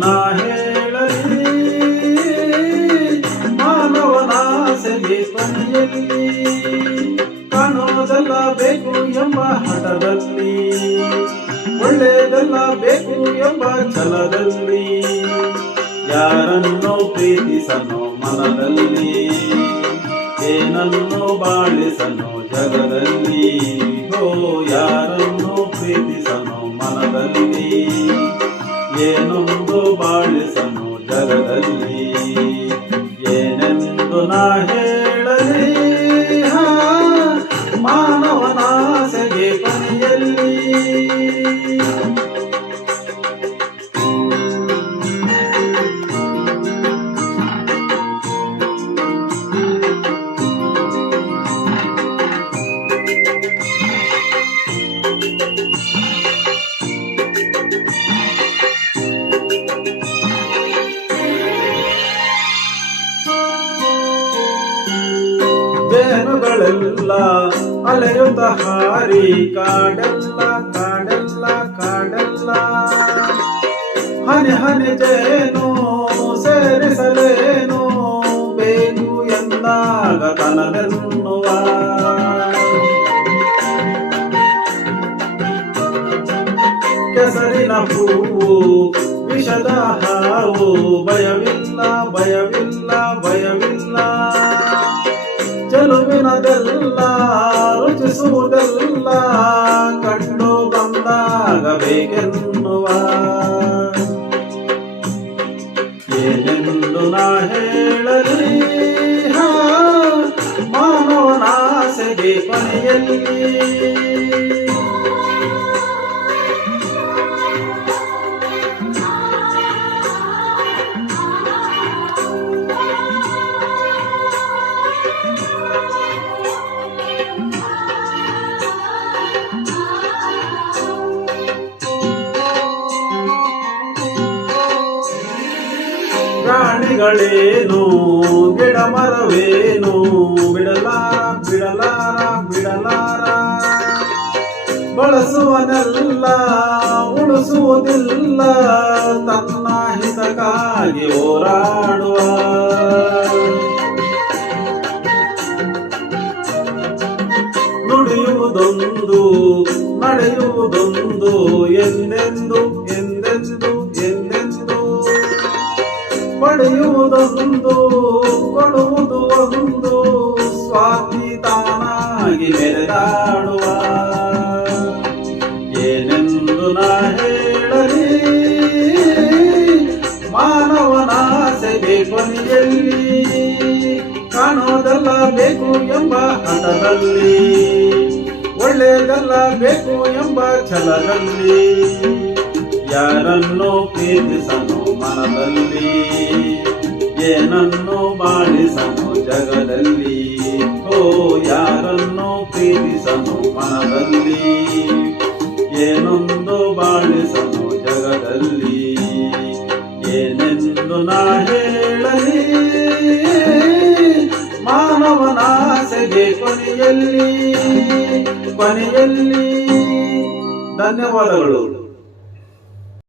ನಾ ಹೇಳಲಿ? ಮಾನವನಾಸೆಗೆ ಕೊನೆಯಲ್ಲಿ ಕಾಣೋದೆಲ್ಲ ಬೇಕು ಎಂಬ ಹಠದಲ್ಲಿ. ಒಳ್ಳೆಯದೆಲ್ಲ ಬೇಕು ಎಂಬ ಛಲದಲ್ಲಿ. ಯಾರನ್ನು ಪ್ರೀತಿಸನು ಮನದಲ್ಲಿ? ಏನನ್ನು ಬಾಳಿಸನು ಜಗದಲ್ಲಿ? ಓ, ಯಾರನ್ನು ಪ್ರೀತಿಸನೋ ಮನದಲ್ಲಿ ಏನೊಂದು ಬಾಳಿಸನು ಜಗದಲ್ಲಿ ಏನೆಂದು ನಾ ಜೇನುಗಳೆಲ್ಲ ಅಲೆಯುತ್ತ ಹಾರಿ ಕಾಡೆಲ್ಲ ಕಾಡೆಲ್ಲ ಕಾಡೆಲ್ಲ ಹನಿ ಹನಿ ಜೇನು ಸೇರಿಸಲೇನು ಬೇಕು ಎಂದಾಗ ತನದೆನ್ನುವ ಕೆಸರಿನ ಹೂವು ವಿಷದ ಹಾವು ಭಯವಿಲ್ಲ ಭಯವಿಲ್ಲ ಭಯವಿಲ್ಲ ರುಚಿಸುವುದೆಲ್ಲ ಕಂಡು ಬಂದಾಗ ಬೇಕೆನ್ನುವ ಏನೆಂದು ನಾ ಹೇಳಲಿ? ಮಾನವನಾಸೆಗೆ ಕೊನೆಯಲ್ಲಿ. ಪ್ರಾಣಿಗಳೇನು? ಗಿಡ ಮರವೇನು? ಬಿಡಲಾರ ಬಿಡಲಾರ ಬಿಡಲಾರ. ಬಳಸುವನೆಲ್ಲ ಉಳಿಸುವುದಿಲ್ಲ. ತನ್ನ ಹಿತಕ್ಕಾಗಿ ಹೋರಾಡುವ. ನುಡಿಯುವುದೊಂದು ನಡೆಯುವುದೊಂದು ಎಂದೆಂದು ಪಡೆಯುವುದೊಂದು ಕೊಡುವುದು ಒಂದು ಸ್ವಾತಿ ತಾನಾಗಿ ಮೆರೆದಾಡುವ. ಏನೆಂದು ನಾ ಹೇಳಲಿ? ಮಾನವನಾಸೆಗೆ ಕೊನೆಯಲ್ಲಿ ಕಾಣೋದಲ್ಲ ಬೇಕು ಎಂಬ ಹಠದಲ್ಲಿ. ಒಳ್ಳೆಯದಲ್ಲ ಬೇಕು ಎಂಬ ಛಲದಲ್ಲಿ. ಯಾರನ್ನು ಪ್ರೀತಿಸನು ಮನದಲ್ಲಿ ಏನನ್ನು ಬಾಳಿಸನು ಜಗದಲ್ಲಿ. ಓ, ಯಾರನ್ನು ಪ್ರೀತಿಸನು ಮನದಲ್ಲಿ. ಏನೊಂದು ಬಾಳಿಸನು ಜಗದಲ್ಲಿ. ಏನೆಂದು ನಾ ಹೇಳಲಿ? ಮಾನವನಾಸೆಗೆ ಕೊನೆಯಲ್ಲಿ ಕೊನೆಯಲ್ಲಿ ಧನ್ಯವಾದಗಳು.